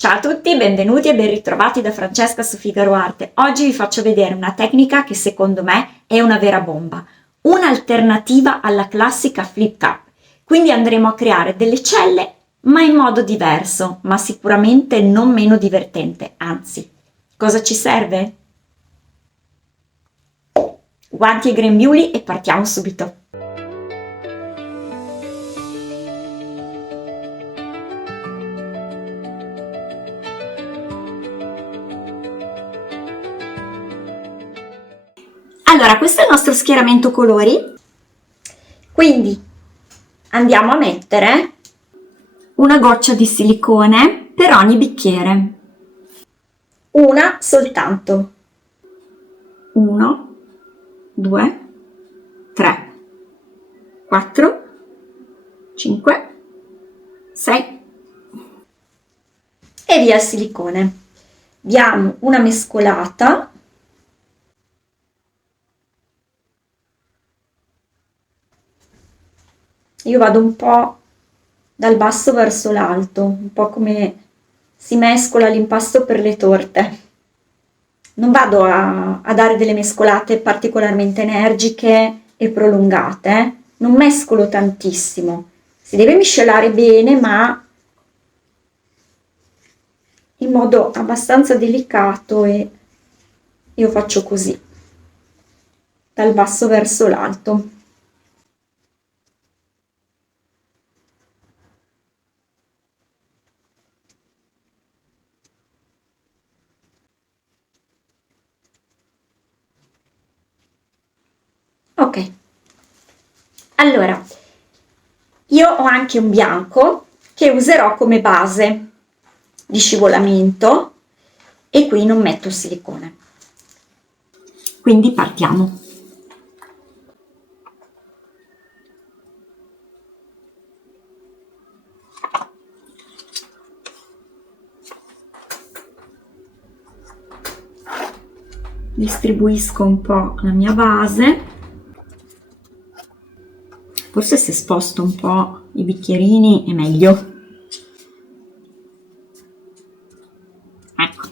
Ciao a tutti, benvenuti e ben ritrovati da Francesca su Figaro Arte. Oggi vi faccio vedere una tecnica che secondo me è una vera bomba, un'alternativa alla classica flip cap. Quindi andremo a creare delle celle ma in modo diverso, ma sicuramente non meno divertente, anzi. Cosa ci serve? Guanti e grembiuli e partiamo subito. Allora, questo è il nostro schieramento colori, quindi andiamo a mettere una goccia di silicone per ogni bicchiere, una soltanto, 1, 2, 3, 4, 5, 6 e via il silicone. Diamo una mescolata. Io vado un po' dal basso verso l'alto, un po' come si mescola l'impasto per le torte. Non vado a dare delle mescolate particolarmente energiche e prolungate, non mescolo tantissimo. Si deve miscelare bene, ma in modo abbastanza delicato, e io faccio così, dal basso verso l'alto. Ok, allora io ho anche un bianco che userò come base di scivolamento e qui non metto silicone. Quindi partiamo. Distribuisco un po' la mia base, forse se sposto un po' i bicchierini è meglio. Ecco.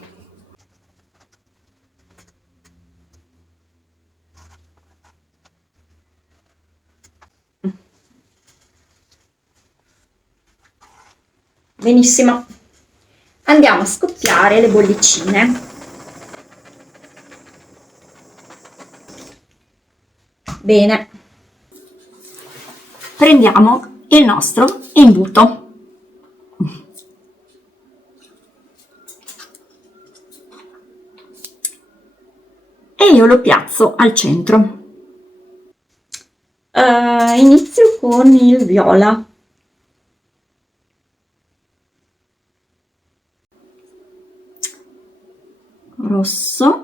Benissimo, andiamo a scoppiare le bollicine. Bene, prendiamo il nostro imbuto e io lo piazzo al centro. Inizio con il viola. Rosso.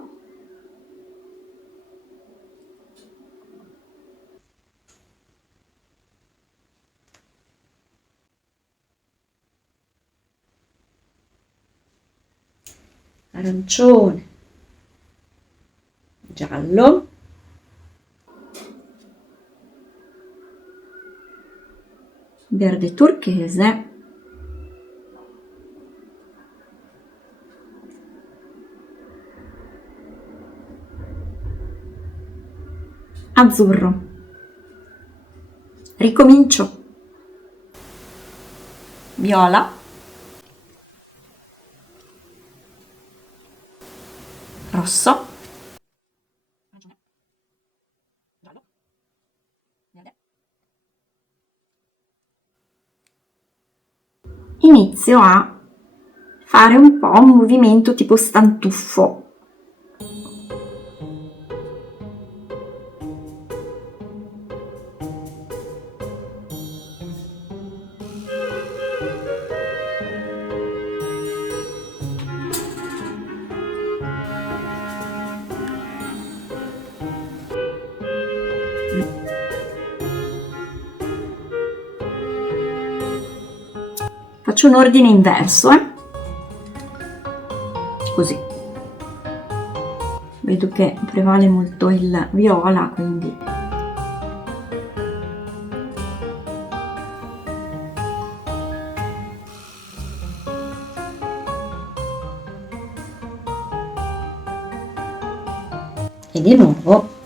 Arancione, giallo, verde turchese, azzurro. Ricomincio. Viola, rosso, giallo, verde. Inizio a fare un po' un movimento tipo stantuffo. Faccio un ordine inverso, così. Vedo che prevale molto il viola, quindi e di nuovo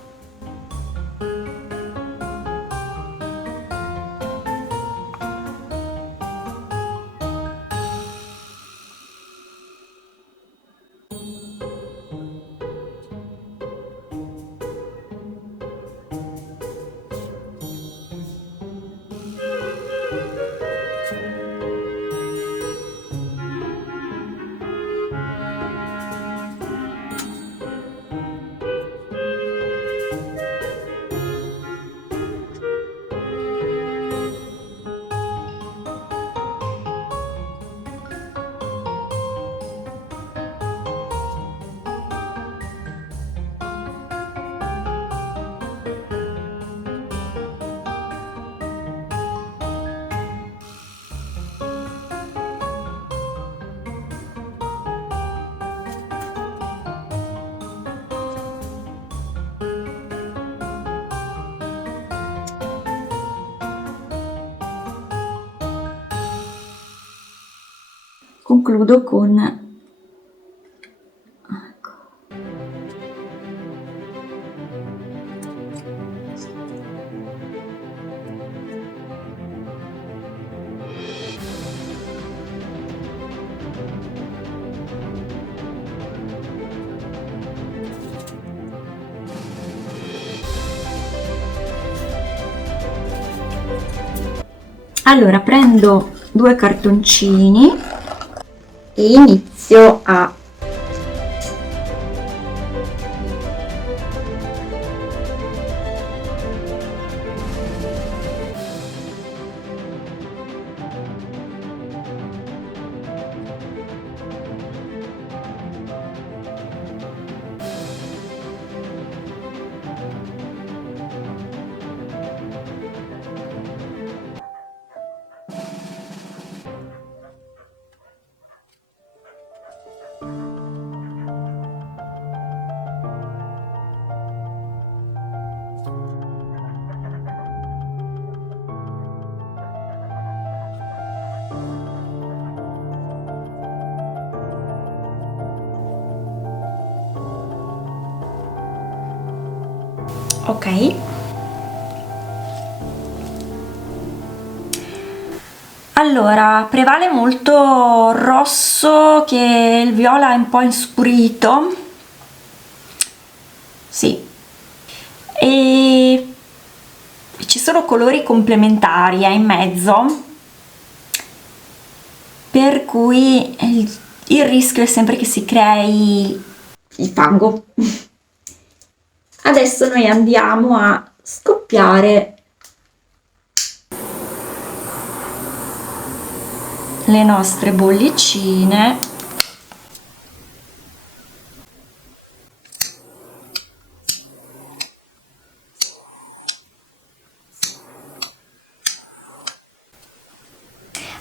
concludo con ecco. Allora prendo 2 cartoncini e inizio a ok. Allora, prevale molto il rosso, che il viola è un po' inscurito, sì, e ci sono colori complementari in mezzo, per cui il rischio è sempre che si crei il fango. Adesso noi andiamo a scoppiare le nostre bollicine.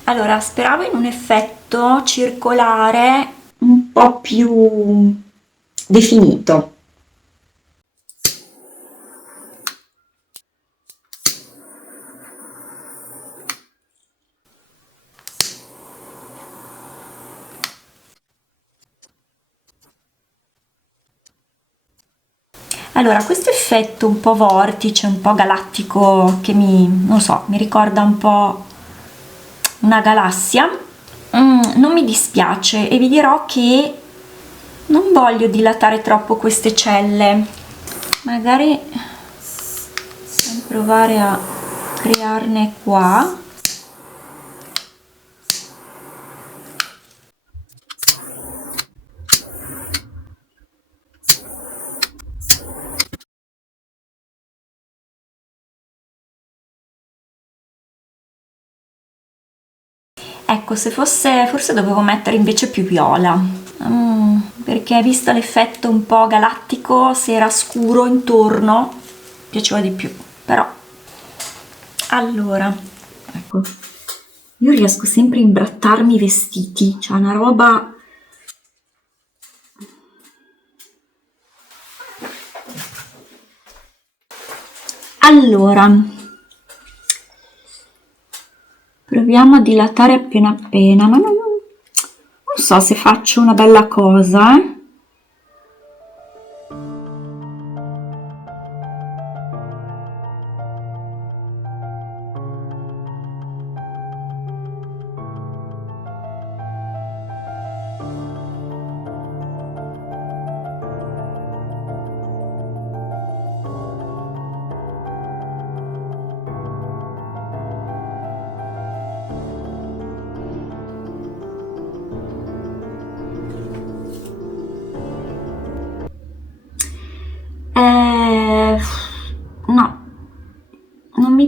Allora, speravo in un effetto circolare un po' più definito. Allora, questo effetto un po' vortice, un po' galattico, che non so, mi ricorda un po' una galassia, non mi dispiace, e vi dirò che non voglio dilatare troppo queste celle, magari provare a crearne qua. Ecco, se fosse, forse dovevo mettere invece più viola, perché visto l'effetto un po' galattico, se era scuro intorno piaceva di più. Però allora, ecco, io riesco sempre a imbrattarmi i vestiti, cioè una roba. Allora, proviamo a dilatare appena appena, ma non so se faccio una bella cosa,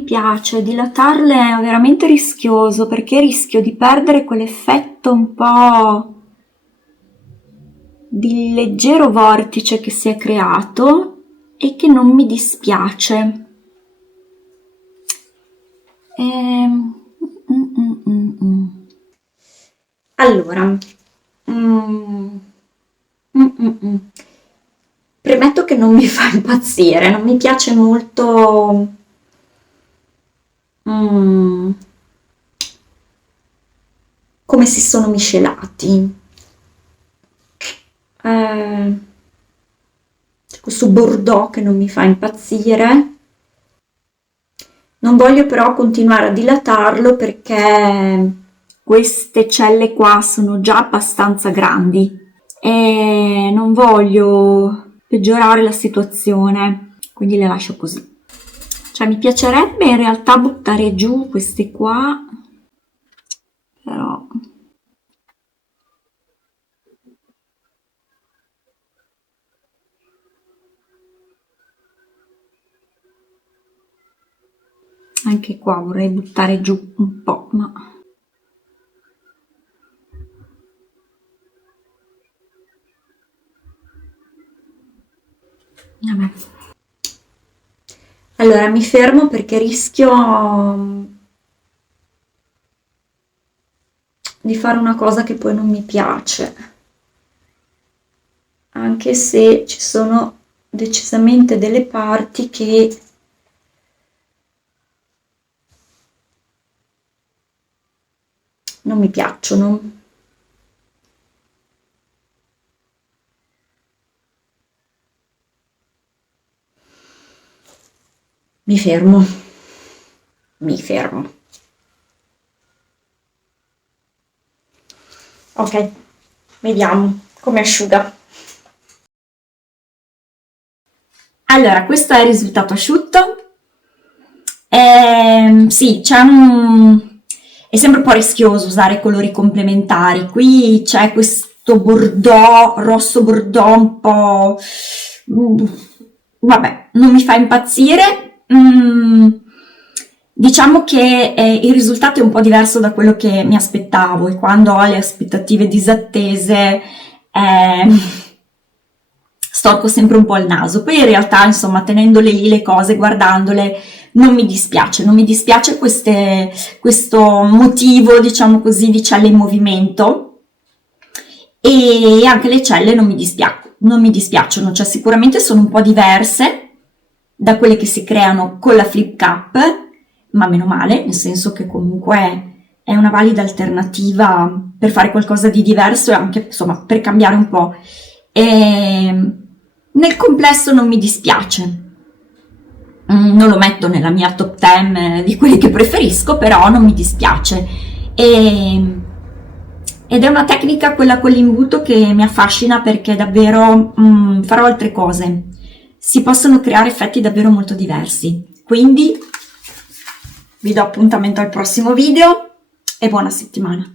piace, dilatarle è veramente rischioso perché rischio di perdere quell'effetto un po' di leggero vortice che si è creato e che non mi dispiace. Allora, premetto che non mi fa impazzire, non mi piace molto come si sono miscelati. C'è questo bordeaux che non mi fa impazzire. Non voglio però continuare a dilatarlo perché queste celle qua sono già abbastanza grandi e non voglio peggiorare la situazione, quindi le lascio così. Cioè mi piacerebbe in realtà buttare giù queste qua, però anche qua vorrei buttare giù un po', ma vabbè. Allora mi fermo perché rischio di fare una cosa che poi non mi piace, anche se ci sono decisamente delle parti che non mi piacciono. Mi fermo. Ok, vediamo come asciuga. Allora, questo è il risultato asciutto. Sì, è sempre un po' rischioso usare colori complementari. Qui c'è questo bordeaux, rosso bordeaux un po'. Vabbè, non mi fa impazzire. Diciamo che il risultato è un po' diverso da quello che mi aspettavo e quando ho le aspettative disattese storco sempre un po' il naso. Poi in realtà, insomma, tenendole lì le cose, guardandole, non mi dispiace questo motivo, diciamo così, di celle in movimento, e anche le celle non mi dispiacciono, cioè sicuramente sono un po' diverse da quelle che si creano con la flip cap, ma meno male, nel senso che comunque è una valida alternativa per fare qualcosa di diverso e anche, insomma, per cambiare un po'. E nel complesso non mi dispiace. Non lo metto nella mia top 10 di quelli che preferisco, però non mi dispiace. Ed è una tecnica, quella con l'imbuto, che mi affascina perché davvero farò altre cose. Si possono creare effetti davvero molto diversi. Quindi vi do appuntamento al prossimo video e buona settimana.